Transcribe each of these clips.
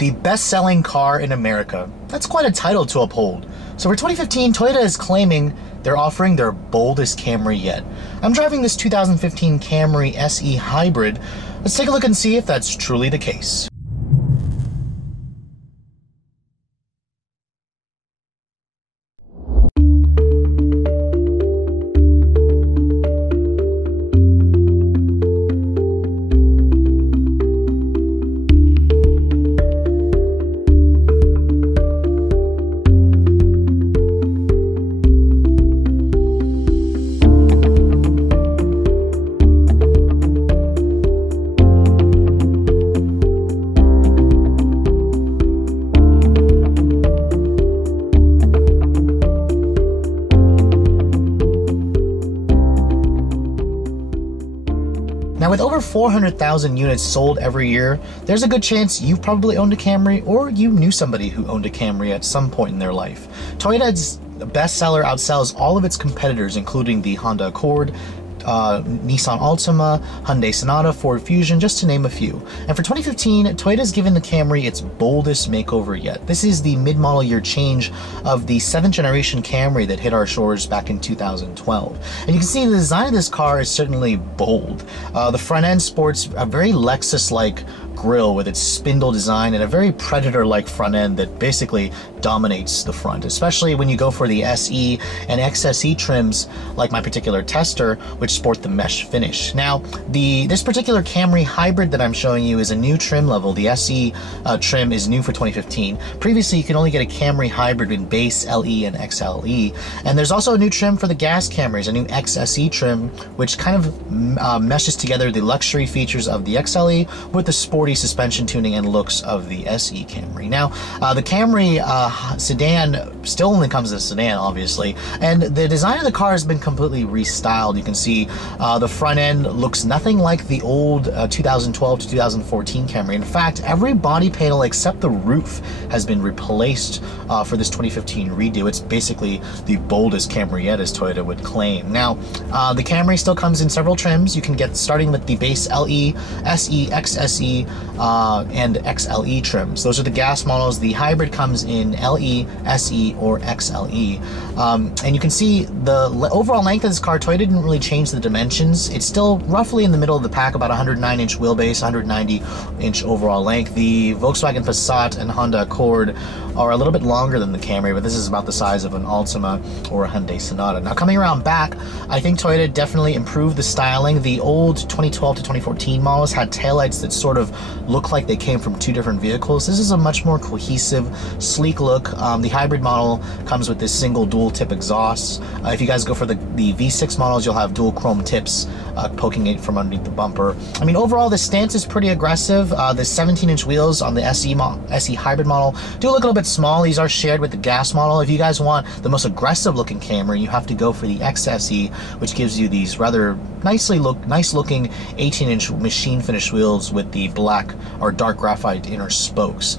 The best-selling car in America. That's quite a title to uphold. So for 2015, Toyota is claiming they're offering their boldest Camry yet. I'm driving this 2015 Camry SE Hybrid. Let's take a look and see if that's truly the case. Now, with over 400,000 units sold every year, there's a good chance you've probably owned a Camry or you knew somebody who owned a Camry at some point in their life. Toyota's bestseller outsells all of its competitors, including the Honda Accord, Nissan Altima, Hyundai Sonata, Ford Fusion, just to name a few. And for 2015, Toyota's given the Camry its boldest makeover yet. This is the mid-model year change of the 7th generation Camry that hit our shores back in 2012. And you can see the design of this car is certainly bold. The front end sports a very Lexus-like grille with its spindle design and a very Predator-like front end that basically dominates the front, especially when you go for the SE and XSE trims like my particular tester, which sport the mesh finish. Now, this particular Camry Hybrid that I'm showing you is a new trim level. The SE trim is new for 2015. Previously, you can only get a Camry Hybrid in base, LE, and XLE. And there's also a new trim for the gas Camrys, a new XSE trim, which kind of meshes together the luxury features of the XLE with the sporty suspension tuning and looks of the SE Camry. Now, the Camry sedan still only comes as a sedan, obviously, and the design of the car has been completely restyled. You can see the front end looks nothing like the old 2012 to 2014 Camry. In fact, every body panel except the roof has been replaced for this 2015 redo. It's basically the boldest Camry yet, as Toyota would claim. Now, the Camry still comes in several trims. You can get starting with the base LE, SE, XSE, and XLE trims. Those are the gas models. The hybrid comes in LE, SE, or XLE. And you can see the overall length of this car. Toyota didn't really change the dimensions. It's still roughly in the middle of the pack, about 109-inch wheelbase, 190-inch overall length. The Volkswagen Passat and Honda Accord are a little bit longer than the Camry, but this is about the size of an Altima or a Hyundai Sonata. Now, coming around back, I think Toyota definitely improved the styling. The old 2012 to 2014 models had taillights that sort of look like they came from two different vehicles. This is a much more cohesive, sleek look. The hybrid model comes with this single dual tip exhaust. If you guys go for the V6 models, you'll have dual chrome tips poking it from underneath the bumper. I mean, overall, the stance is pretty aggressive. The 17-inch wheels on the SE hybrid model do look a little bit small. These are shared with the gas model. If you guys want the most aggressive looking Camry, you have to go for the XSE, which gives you these rather nice looking 18-inch machine finish wheels with the black or dark graphite inner spokes.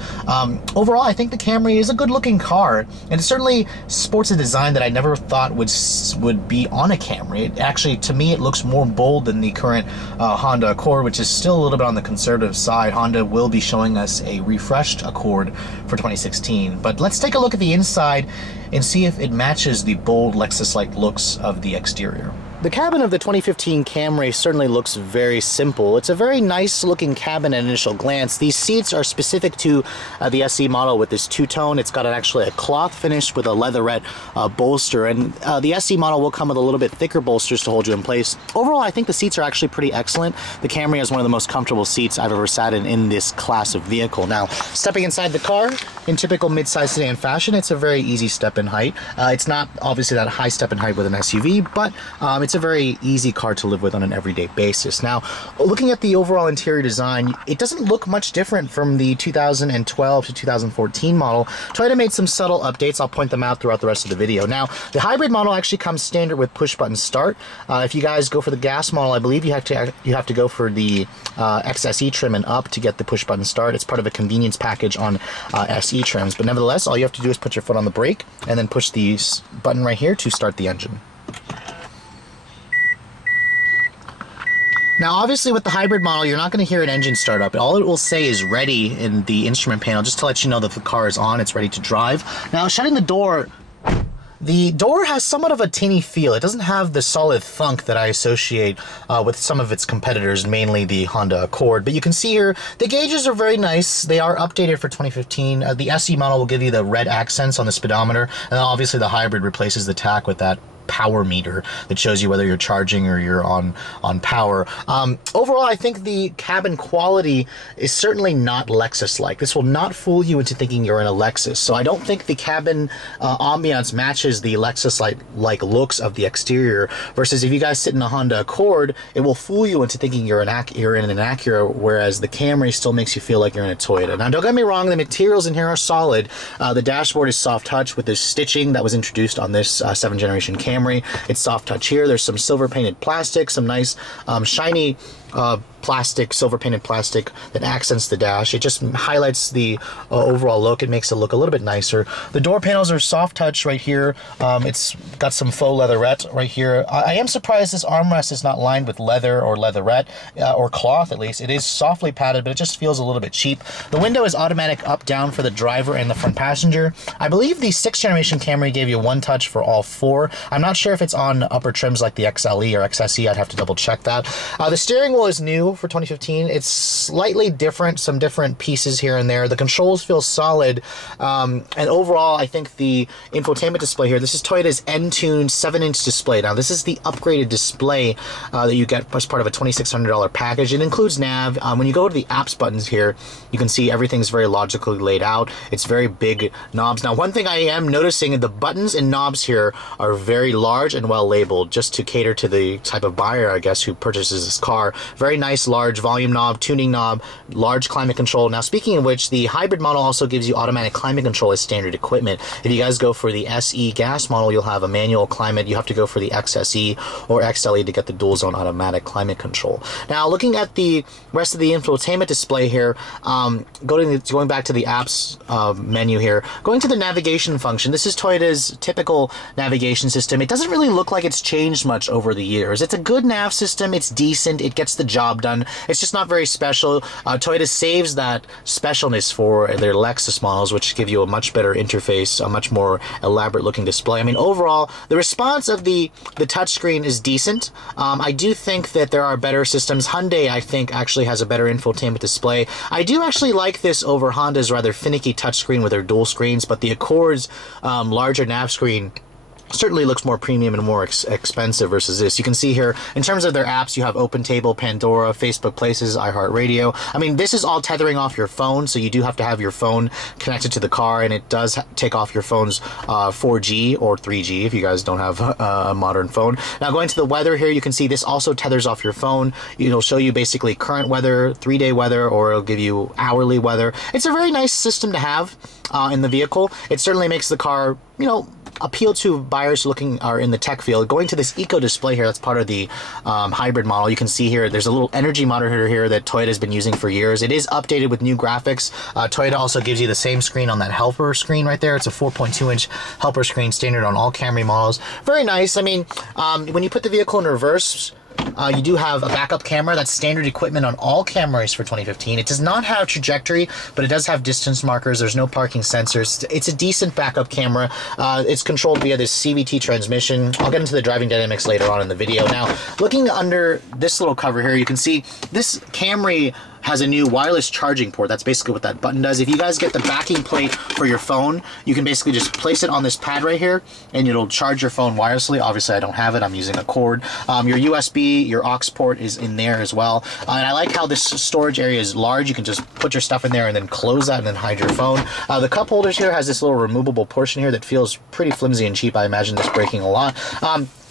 Overall, I think the Camry is a good looking car, and it certainly sports a design that I never thought would be on a Camry. Actually, to me, it looks more bold than the current Honda Accord, which is still a little bit on the conservative side. Honda will be showing us a refreshed Accord for 2016, but let's take a look at the inside and see if it matches the bold Lexus-like looks of the exterior. The cabin of the 2015 Camry certainly looks very simple. It's a very nice looking cabin at initial glance. These seats are specific to the SE model with this two-tone. It's got actually a cloth finish with a leatherette bolster, and the SE model will come with a little bit thicker bolsters to hold you in place. Overall, I think the seats are actually pretty excellent. The Camry is one of the most comfortable seats I've ever sat in this class of vehicle. Now, stepping inside the car, in typical mid-size sedan fashion, it's a very easy step-in height. It's not obviously that high step-in height with an SUV, but it's a very easy car to live with on an everyday basis. Now, looking at the overall interior design, it doesn't look much different from the 2012 to 2014 model. Toyota made some subtle updates. I'll point them out throughout the rest of the video. Now, the hybrid model actually comes standard with push-button start. If you guys go for the gas model, I believe you have to go for the XSE trim and up to get the push-button start. It's part of a convenience package on SE trims, but nevertheless, all you have to do is put your foot on the brake and then push the button right here to start the engine. Now, obviously, with the hybrid model, you're not going to hear an engine start up. All it will say is ready in the instrument panel, just to let you know that the car is on, it's ready to drive. Now, shutting the door has somewhat of a tinny feel. It doesn't have the solid thunk that I associate with some of its competitors, mainly the Honda Accord. But you can see here, the gauges are very nice. They are updated for 2015. The SE model will give you the red accents on the speedometer, and obviously the hybrid replaces the tach with that power meter that shows you whether you're charging or you're on power. Overall, I think the cabin quality is certainly not Lexus-like. This will not fool you into thinking you're in a Lexus. So I don't think the cabin ambiance matches the Lexus-like looks of the exterior, versus if you guys sit in a Honda Accord, it will fool you into thinking you're in an Acura, whereas the Camry still makes you feel like you're in a Toyota. Now, don't get me wrong, the materials in here are solid. The dashboard is soft touch with this stitching that was introduced on this 7th generation Camry. It's soft touch here. There's some silver painted plastic, some nice shiny plastic, silver painted plastic that accents the dash. It just highlights the overall look. It makes it look a little bit nicer. The door panels are soft touch right here. It's got some faux leatherette right here. I am surprised this armrest is not lined with leather or leatherette, or cloth at least. It is softly padded, but it just feels a little bit cheap. The window is automatic up down for the driver and the front passenger. I believe the 6th generation Camry gave you one touch for all 4. I'm not sure if it's on upper trims like the XLE or XSE. I'd have to double check that. The steering wheel is new for 2015. It's slightly different, some different pieces here and there. The controls feel solid, and overall, I think the infotainment display here, this is Toyota's N-Tune 7-inch display. Now, this is the upgraded display that you get as part of a $2,600 package. It includes nav. When you go to the apps buttons here, you can see everything's very logically laid out. It's very big knobs. Now, one thing I am noticing, the buttons and knobs here are very large and well labeled, just to cater to the type of buyer, I guess, who purchases this car. Very nice large volume knob, tuning knob, large climate control. Now, speaking of which, the hybrid model also gives you automatic climate control as standard equipment. If you guys go for the SE gas model, you'll have a manual climate. You have to go for the XSE or XLE to get the dual zone automatic climate control. Now, looking at the rest of the infotainment display here, going back to the apps menu here, going to the navigation function, this is Toyota's typical navigation system. It doesn't really look like it's changed much over the years. It's a good nav system. It's decent. It gets the job done. It's just not very special. Toyota saves that specialness for their Lexus models, which give you a much better interface, a much more elaborate looking display. I mean, overall, the response of the touchscreen is decent. I do think that there are better systems. Hyundai, I think, actually has a better infotainment display. I do actually like this over Honda's rather finicky touchscreen with their dual screens, but the Accord's larger nav screen certainly looks more premium and more expensive versus this. You can see here, in terms of their apps, you have OpenTable, Pandora, Facebook Places, iHeartRadio. I mean, this is all tethering off your phone, so you do have to have your phone connected to the car, and it does take off your phone's 4G or 3G if you guys don't have a modern phone. Now, going to the weather here, you can see this also tethers off your phone. It'll show you basically current weather, 3-day weather, or it'll give you hourly weather. It's a very nice system to have in the vehicle. It certainly makes the car, you know, appeal to buyers who are in the tech field. Going to this eco display here, that's part of the hybrid model. You can see here, there's a little energy monitor here that Toyota has been using for years. It is updated with new graphics. Toyota also gives you the same screen on that helper screen right there. It's a 4.2-inch helper screen, standard on all Camry models. Very nice. I mean, when you put the vehicle in reverse, you do have a backup camera. That's standard equipment on all Camrys for 2015. It does not have trajectory, but it does have distance markers. There's no parking sensors. It's a decent backup camera. It's controlled via this CVT transmission. I'll get into the driving dynamics later on in the video. Now, looking under this little cover here, you can see this Camry has a new wireless charging port. That's basically what that button does. If you guys get the backing plate for your phone, you can basically just place it on this pad right here, and it'll charge your phone wirelessly. Obviously, I don't have it. I'm using a cord. Your USB, your aux port is in there as well. And I like how this storage area is large. You can just put your stuff in there and then close that and then hide your phone. The cup holders here has this little removable portion here that feels pretty flimsy and cheap. I imagine this breaking a lot.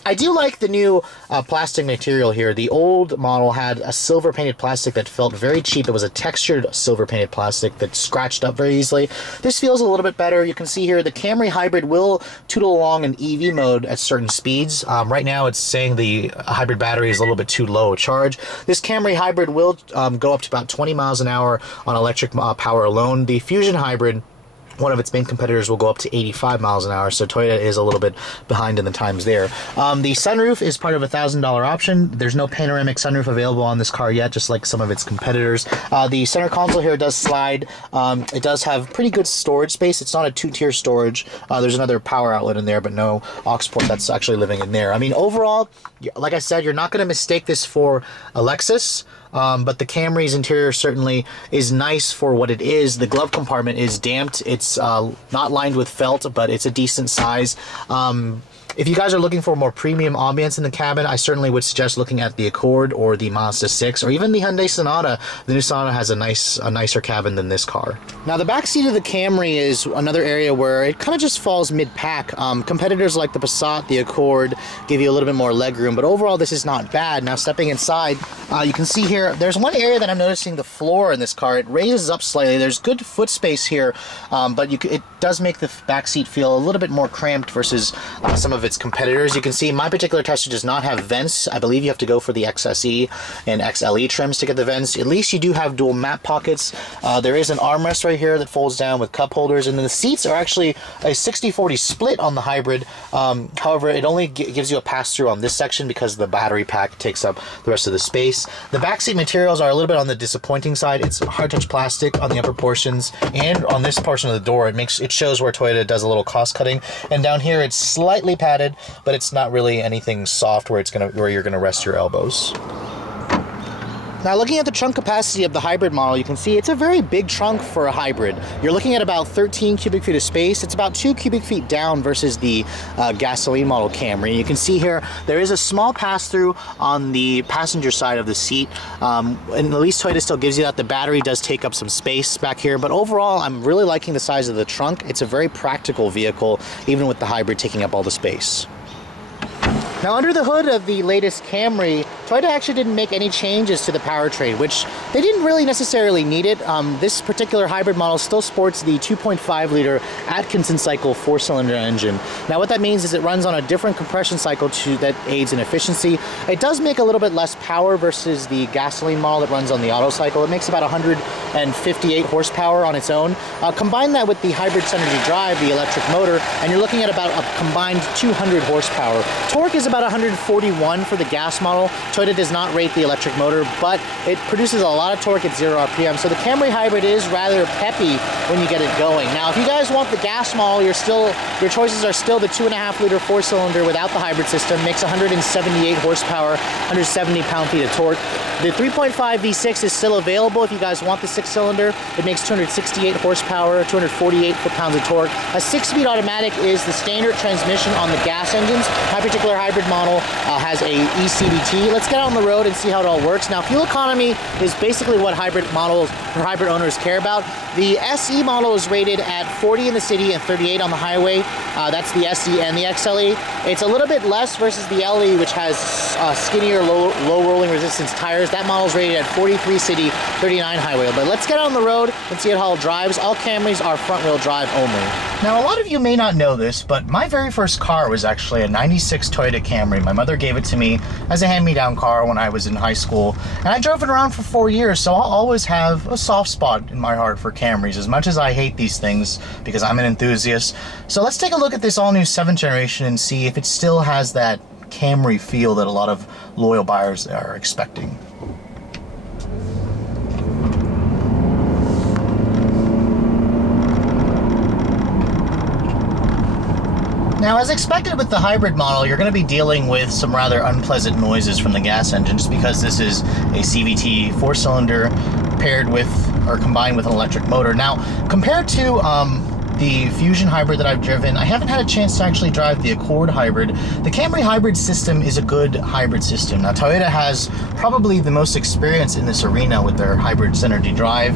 I do like the new plastic material here. The old model had a silver painted plastic that felt very cheap. It was a textured silver painted plastic that scratched up very easily. This feels a little bit better. You can see here the Camry Hybrid will tootle along in EV mode at certain speeds. Right now it's saying the hybrid battery is a little bit too low a charge. This Camry Hybrid will go up to about 20 miles an hour on electric power alone. The Fusion Hybrid One of its main competitors will go up to 85 miles an hour, so Toyota is a little bit behind in the times there. The sunroof is part of a $1,000 option. There's no panoramic sunroof available on this car yet, just like some of its competitors. The center console here does slide. It does have pretty good storage space. It's not a two-tier storage. There's another power outlet in there, but no aux port that's actually living in there. I mean, overall, like I said, you're not going to mistake this for a Lexus. But the Camry's interior certainly is nice for what it is. The glove compartment is damped. It's not lined with felt, but it's a decent size. If you guys are looking for more premium ambience in the cabin, I certainly would suggest looking at the Accord or the Mazda 6 or even the Hyundai Sonata. The new Sonata has a nicer cabin than this car. Now, the back seat of the Camry is another area where it kind of just falls mid-pack. Competitors like the Passat, the Accord give you a little bit more legroom, but overall this is not bad. Now, stepping inside, you can see here, there's one area that I'm noticing the floor in this car. It raises up slightly. There's good foot space here, but it does make the back seat feel a little bit more cramped versus some of its competitors. You can see my particular tester does not have vents. I believe you have to go for the XSE and XLE trims to get the vents. At least you do have dual map pockets. There is an armrest right here that folds down with cup holders, and then the seats are actually a 60-40 split on the hybrid. However, it only gives you a pass-through on this section because the battery pack takes up the rest of the space. The backseat materials are a little bit on the disappointing side. It's hard touch plastic on the upper portions, and on this portion of the door, it shows where Toyota does a little cost cutting. And down here, it's slightly padded, but it's not really anything soft where you're gonna rest your elbows. Now, looking at the trunk capacity of the hybrid model, you can see it's a very big trunk for a hybrid. You're looking at about 13 cubic feet of space. It's about 2 cubic feet down versus the gasoline model Camry. You can see here, there is a small pass-through on the passenger side of the seat. And at least Toyota still gives you that. The battery does take up some space back here, but overall, I'm really liking the size of the trunk. It's a very practical vehicle, even with the hybrid taking up all the space. Now, under the hood of the latest Camry, Toyota actually didn't make any changes to the powertrain, which they didn't really necessarily need it. This particular hybrid model still sports the 2.5-liter Atkinson cycle 4-cylinder engine. Now, what that means is it runs on a different compression cycle that aids in efficiency. It does make a little bit less power versus the gasoline model that runs on the auto cycle. It makes about 158 horsepower on its own. Combine that with the hybrid synergy drive, the electric motor, and you're looking at about a combined 200 horsepower. Torque is about 141 for the gas model. Toyota does not rate the electric motor, but it produces a lot of torque at 0 RPM. So the Camry hybrid is rather peppy when you get it going. Now, if you guys want the gas model, your choices are still the 2.5-liter 4-cylinder without the hybrid system. Makes 178 horsepower, 170 pound-feet of torque. The 3.5 V6 is still available if you guys want the 6-cylinder. It makes 268 horsepower, 248 foot-pounds of torque. A 6-speed automatic is the standard transmission on the gas engines. My particular hybrid model has a ECVT. Let's get out on the road and see how it all works. Now, fuel economy is basically what hybrid models or hybrid owners care about. The SE model is rated at 40 in the city and 38 on the highway. That's the SE and the XLE. It's a little bit less versus the LE, which has skinnier, low rolling resistance tires. That model is rated at 43 city, 39 highway. But let's get on the road and see how it drives. All Camrys are front-wheel drive only. Now, a lot of you may not know this, but my very first car was actually a 96 Toyota Camry. My mother gave it to me as a hand-me-down car when I was in high school, and I drove it around for 4 years, so I'll always have a soft spot in my heart for Camrys, as much as I hate these things because I'm an enthusiast. So let's take a look at this all-new 7th generation and see if it still has that Camry feel that a lot of loyal buyers are expecting. Now, as expected with the hybrid model, you're going to be dealing with some rather unpleasant noises from the gas engine just because this is a CVT 4-cylinder paired with or combined with an electric motor. Now, compared to the Fusion hybrid that I've driven, I haven't had a chance to actually drive the Accord hybrid. The Camry hybrid system is a good hybrid system. Now, Toyota has probably the most experience in this arena with their hybrid synergy drive.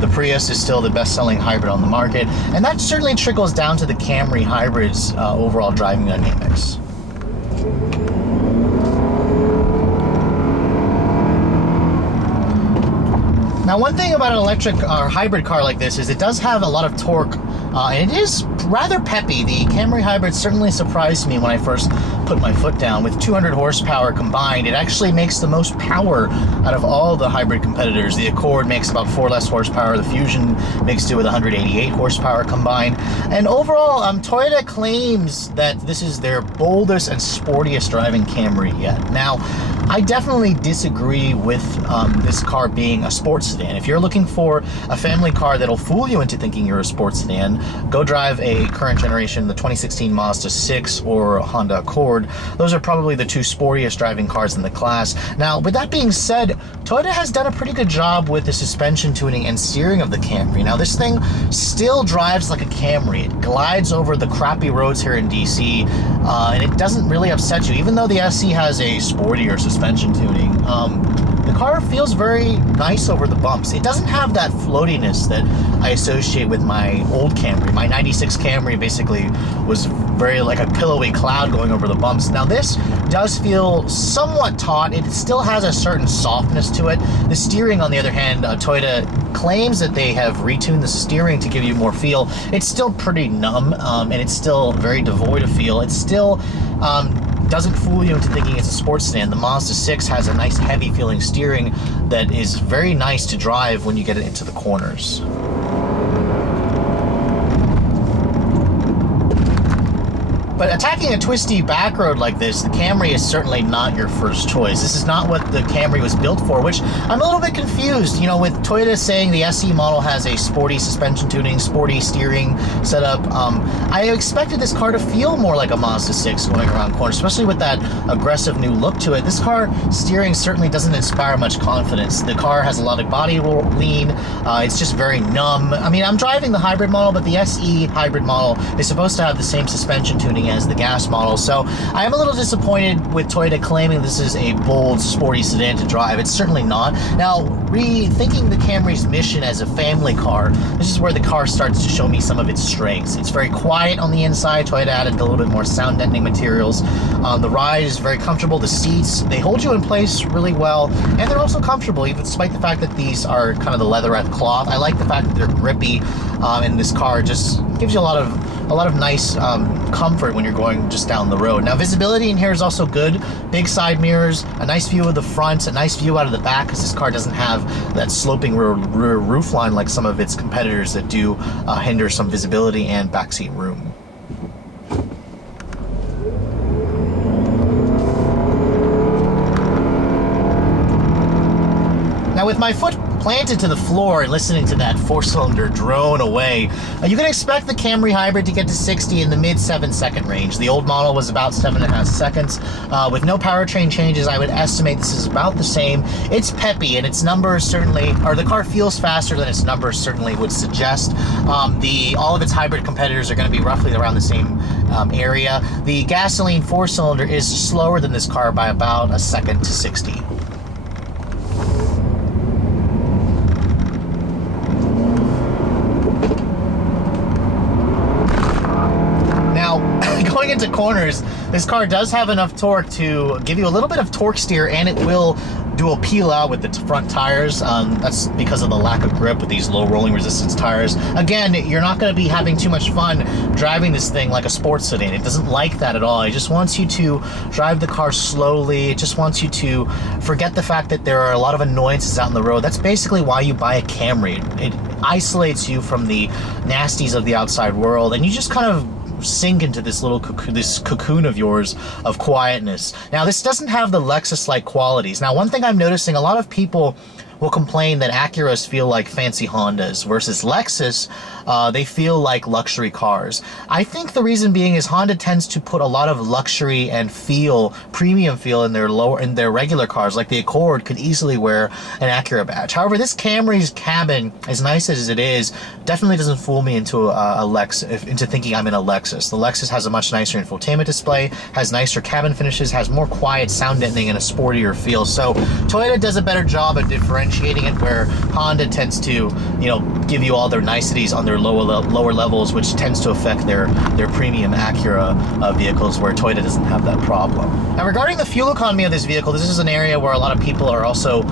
The Prius is still the best-selling hybrid on the market, and that certainly trickles down to the Camry hybrid's overall driving dynamics. Now, one thing about an electric or hybrid car like this is it does have a lot of torque, and it is rather peppy. The Camry Hybrid certainly surprised me when I first put my foot down. With 200 horsepower combined, it actually makes the most power out of all the hybrid competitors. The Accord makes about 4 less horsepower. The Fusion makes do with 188 horsepower combined. And overall, Toyota claims that this is their boldest and sportiest driving Camry yet. Now, I definitely disagree with this car being a sports sedan. If you're looking for a family car that'll fool you into thinking you're a sports sedan, go drive a current generation, the 2016 Mazda 6 or Honda Accord. Those are probably the two sportiest driving cars in the class. Now, with that being said, Toyota has done a pretty good job with the suspension tuning and steering of the Camry. Now, this thing still drives like a Camry. It glides over the crappy roads here in DC, and it doesn't really upset you. Even though the SE has a sportier suspension tuning, the car feels very nice over the bumps. It doesn't have that floatiness that I associate with my old Camry. My 96 Camry basically was very like a pillowy cloud going over the bumps. Now this does feel somewhat taut. It still has a certain softness to it. The steering, on the other hand, Toyota claims that they have retuned the steering to give you more feel. It's still pretty numb, and it's still very devoid of feel. It's still doesn't fool you into thinking it's a sports sedan. The Mazda 6 has a nice heavy feeling steering that is very nice to drive when you get it into the corners. But attacking a twisty back road like this, the Camry is certainly not your first choice. This is not what the Camry was built for, which I'm a little bit confused. You know, with Toyota saying the SE model has a sporty suspension tuning, sporty steering setup, I expected this car to feel more like a Mazda 6 going around corners, especially with that aggressive new look to it. This car steering certainly doesn't inspire much confidence. The car has a lot of body lean. It's just very numb. I mean, I'm driving the hybrid model, but the SE hybrid model is supposed to have the same suspension tuning as the gas model. So I am a little disappointed with Toyota claiming this is a bold, sporty sedan to drive. It's certainly not. Now, rethinking the Camry's mission as a family car, this is where the car starts to show me some of its strengths. It's very quiet on the inside. Toyota added a little bit more sound deadening materials. The ride is very comfortable. The seats, they hold you in place really well, and they're also comfortable, even despite the fact that these are kind of the leatherette cloth. I like the fact that they're grippy, and this car just gives you a lot of nice comfort when you're going just down the road. Now, visibility in here is also good. Big side mirrors, a nice view of the front, a nice view out of the back, because this car doesn't have that sloping rear roof line like some of its competitors that do hinder some visibility and backseat room. Now, with my foot planted to the floor and listening to that four-cylinder drone away, you can expect the Camry Hybrid to get to 60 in the mid 7-second range. The old model was about 7.5 seconds. With no powertrain changes, I would estimate this is about the same. It's peppy, and its numbers certainly, or the car feels faster than its numbers certainly would suggest. All of its hybrid competitors are going to be roughly around the same area. The gasoline four-cylinder is slower than this car by about a second to 60. Going into corners, this car does have enough torque to give you a little bit of torque steer, and it will do a peel out with the front tires. That's because of the lack of grip with these low rolling resistance tires. Again, you're not going to be having too much fun driving this thing like a sports sedan. It doesn't like that at all. It just wants you to drive the car slowly. It just wants you to forget the fact that there are a lot of annoyances out on the road. That's basically why you buy a Camry. It isolates you from the nasties of the outside world, and you just kind of sink into this little cocoon of yours of quietness. Now, this doesn't have the Lexus-like qualities. Now, one thing I'm noticing, a lot of people will complain that Acuras feel like fancy Hondas versus Lexus, they feel like luxury cars. I think the reason being is Honda tends to put a lot of luxury and premium feel in their regular cars. Like the Accord could easily wear an Acura badge. However, this Camry's cabin, as nice as it is, definitely doesn't fool me into into thinking I'm in a Lexus. The Lexus has a much nicer infotainment display, has nicer cabin finishes, has more quiet sound deadening and a sportier feel. So Toyota does a better job at differentiating differentiating it, where Honda tends to, you know, give you all their niceties on their lower levels, which tends to affect their premium Acura vehicles, where Toyota doesn't have that problem. Now, regarding the fuel economy of this vehicle, this is an area where a lot of people are also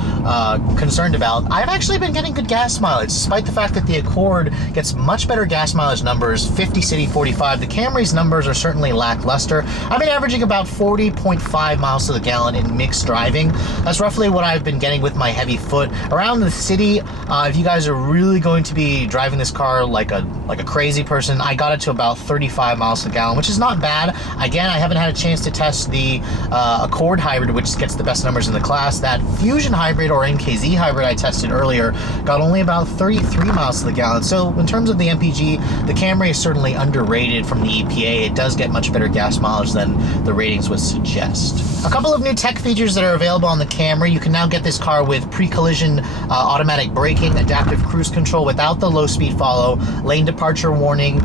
concerned about. I've actually been getting good gas mileage, despite the fact that the Accord gets much better gas mileage numbers, 50 city, 45. The Camry's numbers are certainly lackluster. I've been averaging about 40.5 miles to the gallon in mixed driving. That's roughly what I've been getting with my heavy foot. Around the city, if you guys are really going to be driving this car like a crazy person, I got it to about 35 miles to the gallon, which is not bad. Again, I haven't had a chance to test the Accord hybrid, which gets the best numbers in the class. That Fusion hybrid or NKZ hybrid I tested earlier got only about 33 miles to the gallon. So in terms of the MPG, the Camry is certainly underrated from the EPA. It does get much better gas mileage than the ratings would suggest. A couple of new tech features that are available on the Camry. You can now get this car with pre-collision automatic braking, adaptive cruise control without the low-speed follow, lane departure warning,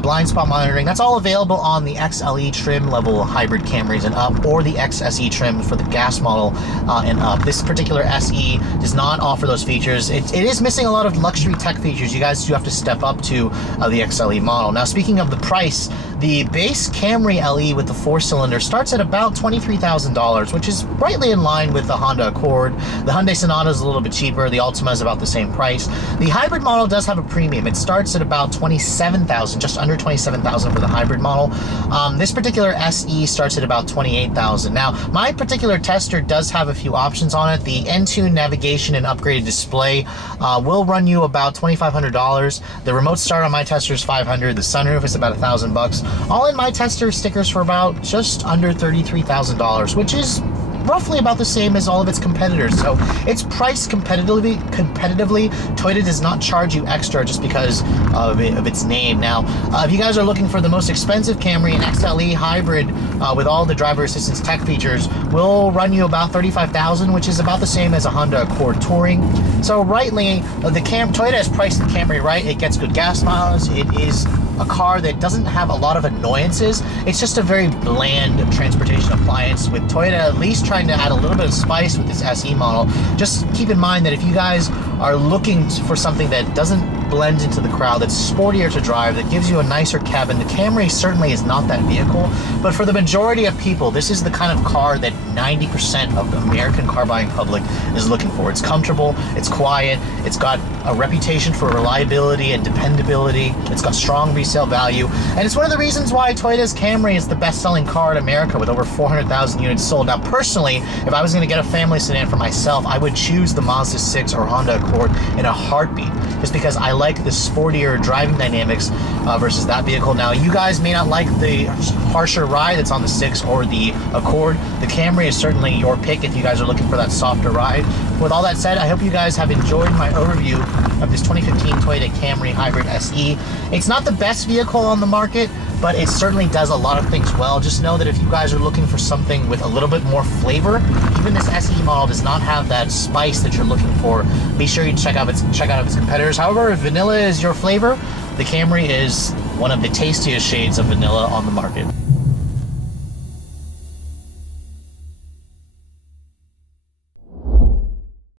blind spot monitoring. That's all available on the XLE trim level hybrid Camrys and up, or the XSE trim for the gas model and up. This particular SE does not offer those features. It is missing a lot of luxury tech features. You guys do have to step up to the XLE model. Now, speaking of the price, the base Camry LE with the 4-cylinder starts at about $23,000, which is rightly in line with the Honda Accord. The Hyundai Sonata is a little bit cheaper. The Altima is about the same price. The hybrid model does have a premium. It starts at about $27,000, just under $27,000 for the hybrid model. This particular SE starts at about $28,000. Now, my particular tester does have a few options on it. The N2 navigation and upgraded display will run you about $2,500. The remote start on my tester is $500. The sunroof is about $1,000. All in my tester stickers for about just under $33,000, which is roughly about the same as all of its competitors. So it's priced competitively. Toyota does not charge you extra just because of its name. Now, if you guys are looking for the most expensive Camry, an XLE hybrid with all the driver assistance tech features will run you about $35,000, which is about the same as a Honda Accord Touring. So rightly, Toyota has priced the Camry right. It gets good gas mileage. It is a car that doesn't have a lot of annoyances. It's just a very bland transportation appliance, with Toyota at least trying to add a little bit of spice with this SE model. Just keep in mind that if you guys are looking for something that doesn't blend into the crowd, that's sportier to drive, that gives you a nicer cabin, the Camry certainly is not that vehicle. But for the majority of people, this is the kind of car that 90% of the American car buying public is looking for. It's comfortable, it's quiet, it's got a reputation for reliability and dependability, it's got strong resale value, and it's one of the reasons why Toyota's Camry is the best-selling car in America with over 400,000 units sold. Now, personally, if I was going to get a family sedan for myself, I would choose the Mazda 6 or Honda Accord in a heartbeat, just because I like the sportier driving dynamics versus that vehicle. Now, you guys may not like the harsher ride that's on the 6 or the Accord. The Camry is certainly your pick if you guys are looking for that softer ride. With all that said, I hope you guys have enjoyed my overview of this 2015 Toyota Camry Hybrid SE. It's not the best vehicle on the market, but it certainly does a lot of things well. Just know that if you guys are looking for something with a little bit more flavor, even this SE model does not have that spice that you're looking for. Be sure you check out its competitors. However, if vanilla is your flavor, the Camry is one of the tastiest shades of vanilla on the market.